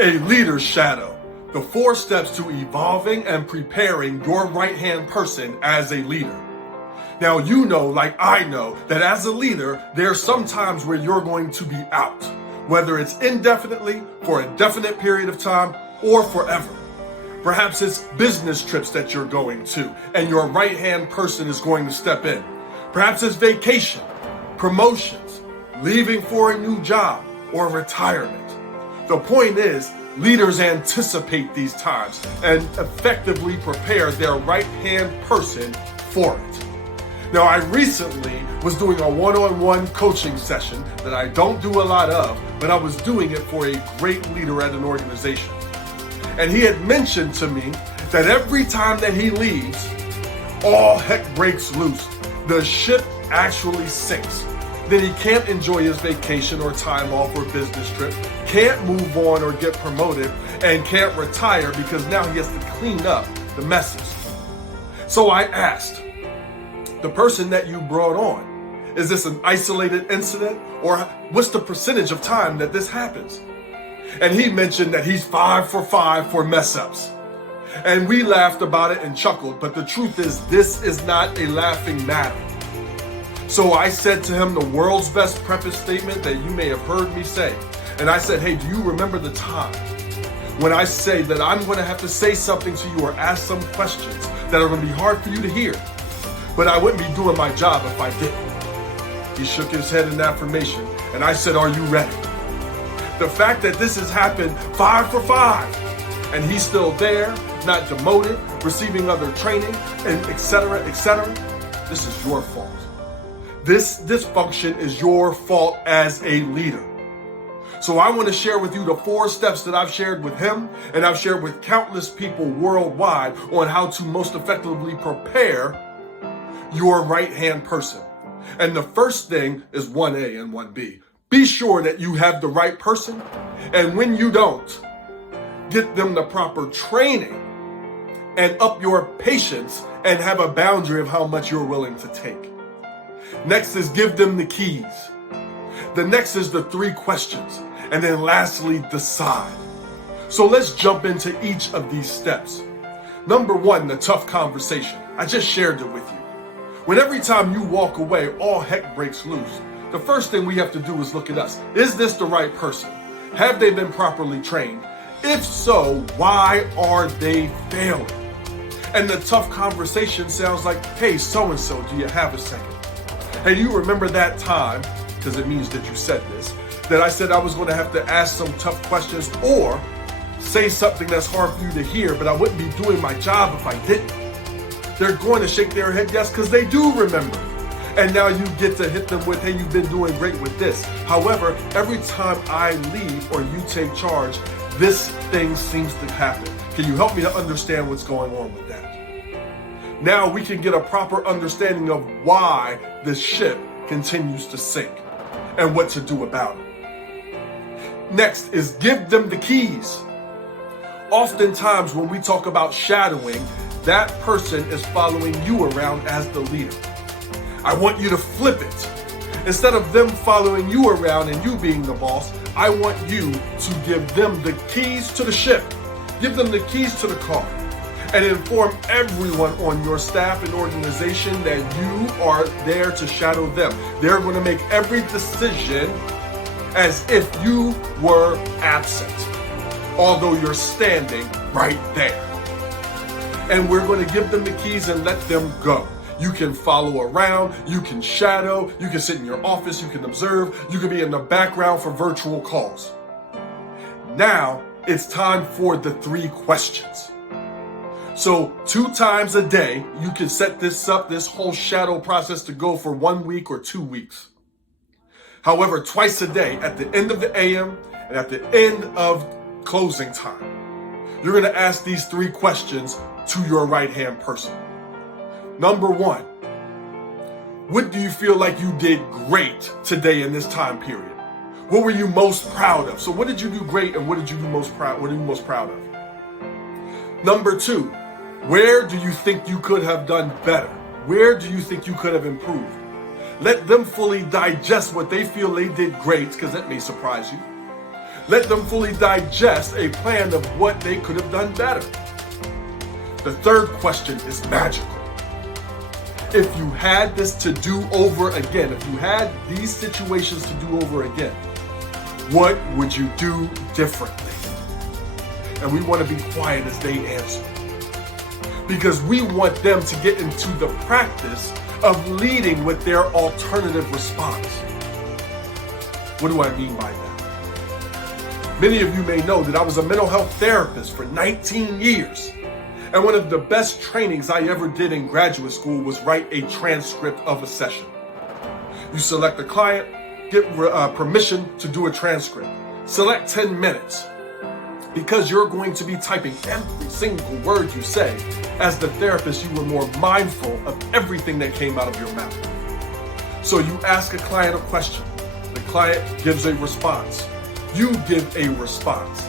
A leader's shadow. The 4 steps to evolving and preparing your right-hand person as a leader. Now, you know, like I know, that as a leader, there are some times where you're going to be out, whether it's indefinitely, for a definite period of time, or forever. Perhaps it's business trips that you're going to, and your right-hand person is going to step in. Perhaps it's vacation, promotions, leaving for a new job, or retirement. The point is, leaders anticipate these times and effectively prepare their right-hand person for it. Now, I recently was doing a one-on-one coaching session that I don't do a lot of, but I was doing it for a great leader at an organization. And he had mentioned to me that every time that he leaves, all heck breaks loose. The ship actually sinks. Then he can't enjoy his vacation or time off or business trip, can't move on or get promoted, and can't retire because now he has to clean up the messes. So I asked, the person that you brought on, is this an isolated incident, or what's the percentage of time that this happens? And he mentioned that he's 5 for 5 for mess ups. And we laughed about it and chuckled, but the truth is, this is not a laughing matter. So I said to him the world's best preface statement that you may have heard me say. And I said, hey, do you remember the time when I say that I'm going to have to say something to you or ask some questions that are going to be hard for you to hear? But I wouldn't be doing my job if I didn't. He shook his head in affirmation, and I said, are you ready? The fact that this has happened 5 for 5, and he's still there, not demoted, receiving other training, and et cetera, this is your fault. This dysfunction is your fault as a leader. So I want to share with you the 4 steps that I've shared with him, and I've shared with countless people worldwide on how to most effectively prepare your right-hand person. And the first thing is 1A and 1B. Be sure that you have the right person, and when you don't, get them the proper training and up your patience and have a boundary of how much you're willing to take. Next is give them the keys. The next is the 3 questions. And then lastly, decide. So let's jump into each of these steps. Number 1, the tough conversation. I just shared it with you. When every time you walk away, all heck breaks loose, the first thing we have to do is look at us. Is this the right person? Have they been properly trained? If so, why are they failing? And the tough conversation sounds like, hey, so-and-so, do you have a second? Hey, do you remember that time, because it means that you said this, that I said I was going to have to ask some tough questions or say something that's hard for you to hear, but I wouldn't be doing my job if I didn't. They're going to shake their head yes, because they do remember. And now you get to hit them with, hey, you've been doing great with this. However, every time I leave or you take charge, this thing seems to happen. Can you help me to understand what's going on with that? Now we can get a proper understanding of why the ship continues to sink and what to do about it. Next is give them the keys. Oftentimes when we talk about shadowing, that person is following you around as the leader. I want you to flip it. Instead of them following you around and you being the boss, I want you to give them the keys to the ship. Give them the keys to the car. And inform everyone on your staff and organization that you are there to shadow them. They're going to make every decision as if you were absent, although you're standing right there. And we're going to give them the keys and let them go. You can follow around, you can shadow, you can sit in your office, you can observe, you can be in the background for virtual calls. Now it's time for the 3 questions. So 2 times a day, you can set this up, this whole shadow process to go for 1 week or 2 weeks. However, twice a day, at the end of the AM and at the end of closing time, you're going to ask these 3 questions to your right-hand person. Number 1, what do you feel like you did great today in this time period? What were you most proud of? So what did you do great and what did you do most proud? What are you most proud of? Number 2, where do you think you could have done better? Where do you think you could have improved? Let them fully digest what they feel they did great, because that may surprise you. Let them fully digest a plan of what they could have done better. The third question is magical. If you had this to do over again, if you had these situations to do over again, what would you do differently? And we want to be quiet as they answer, because we want them to get into the practice of leading with their alternative response. What do I mean by that? Many of you may know that I was a mental health therapist for 19 years. And one of the best trainings I ever did in graduate school was write a transcript of a session. You select a client, get permission to do a transcript. Select 10 minutes. Because you're going to be typing every single word you say, as the therapist, you were more mindful of everything that came out of your mouth. So you ask a client a question. The client gives a response. You give a response.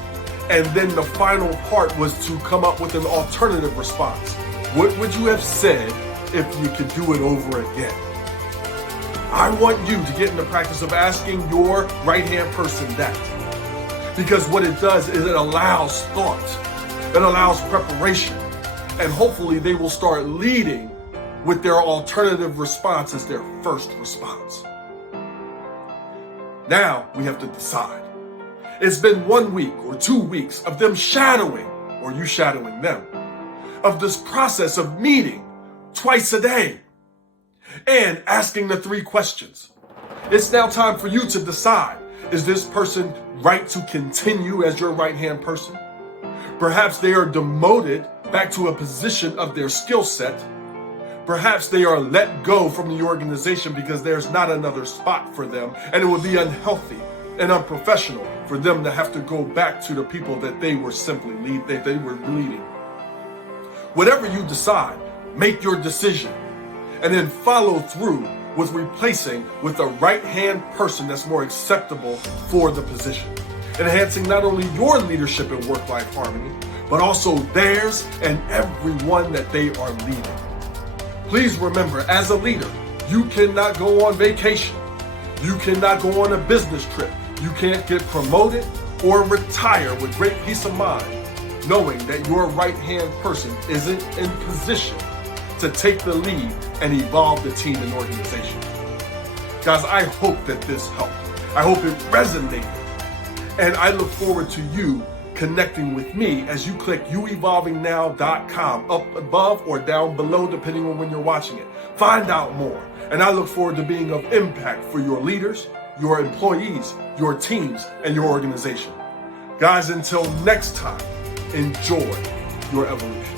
And then the final part was to come up with an alternative response. What would you have said if you could do it over again? I want you to get in the practice of asking your right-hand person that. Because what it does is it allows thought, it allows preparation, and hopefully they will start leading with their alternative response as their first response. Now we have to decide. It's been 1 week or 2 weeks of them shadowing, or you shadowing them, of this process of meeting twice a day and asking the 3 questions. It's now time for you to decide, is this person right to continue as your right-hand person? Perhaps they are demoted back to a position of their skill set. Perhaps they are let go from the organization because there's not another spot for them, and it would be unhealthy and unprofessional for them to have to go back to the people that they were leading. Whatever you decide, make your decision and then follow through with replacing with a right-hand person that's more acceptable for the position, enhancing not only your leadership and work-life harmony, but also theirs and everyone that they are leading. Please remember, as a leader, you cannot go on vacation. You cannot go on a business trip. You can't get promoted or retire with great peace of mind, knowing that your right-hand person isn't in position to take the lead and evolve the team and organization. Guys, I hope that this helped. I hope it resonated. And I look forward to you connecting with me as you click youevolvingnow.com up above or down below, depending on when you're watching it. Find out more. And I look forward to being of impact for your leaders, your employees, your teams, and your organization. Guys, until next time, enjoy your evolution.